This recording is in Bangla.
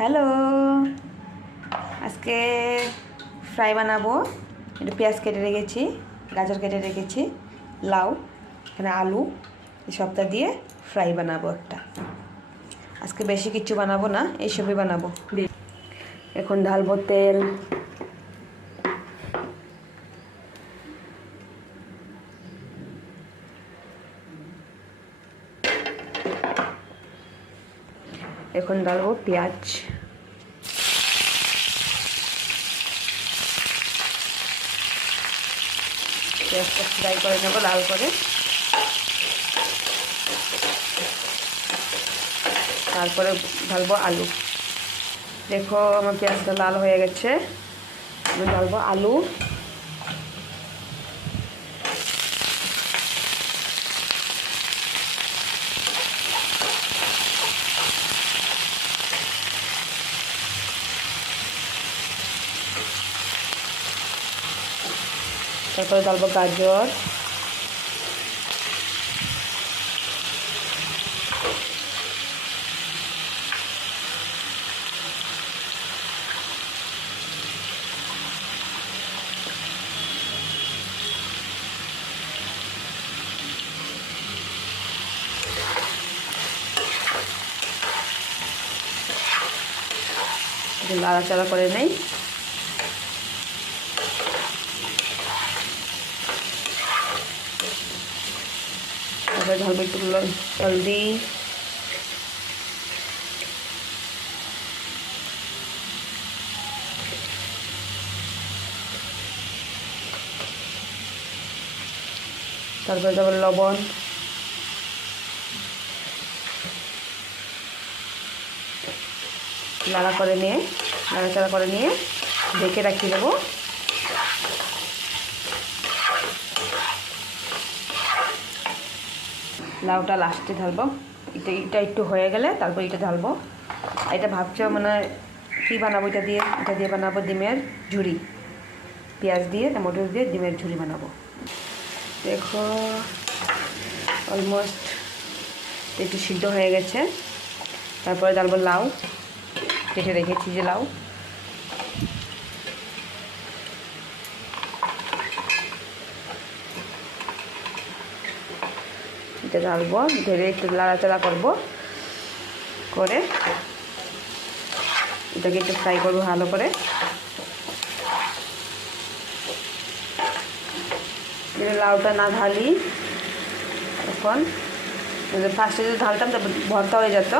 হ্যালো, আজকে ফ্রাই বানাবো। একটু পেঁয়াজ কেটে রেখেছি, গাজর কেটে রেখেছি, লাউ, এখানে আলু, এই সবটা দিয়ে ফ্রাই বানাবো একটা। আজকে বেশি কিছু বানাবো না, এইসবই বানাবো। এখন ঢালবো তেল। এখন ঢালবো পেঁয়াজ। পেঁয়াজটা ফ্রাই করে নেবো লাল করে। তারপরে ঢালবো আলু। দেখো আমার পেঁয়াজটা লাল হয়ে গেছে। আমি ঢালবো আলু। তারপরে ঢালবো গাজর। নাড়াচাড়া করে নেই। তারপরে ঢালবো একটু হলদি, তারপরে দেবো লবণ, নাড়াচাড়া করে নিয়ে ঢেকে রাখিয়ে দেবো। লাউটা লাস্টে ঢালবো। এটা একটু হয়ে গেলে তারপর এটা ঢালবো। এটা ভাবছো মানে কী বানাবো, এটা দিয়ে বানাবো ডিমের ঝুড়ি। পেঁয়াজ দিয়ে টমেটো দিয়ে ডিমের ঝুড়ি বানাবো। দেখো অলমোস্ট একটু সিদ্ধ হয়ে গেছে। তারপরে ঢালবো লাউ, কেটে রেখেছি যে লাউ। এটা ঢালবো, ঢেলে একটু নাড়াচাড়া করবো, করে এটাকে একটু ফ্রাই করবো ভালো করে। লাউটা না ঢালি এখন, ফার্স্টে যদি ঢালতাম তো ভর্তা হয়ে যেত।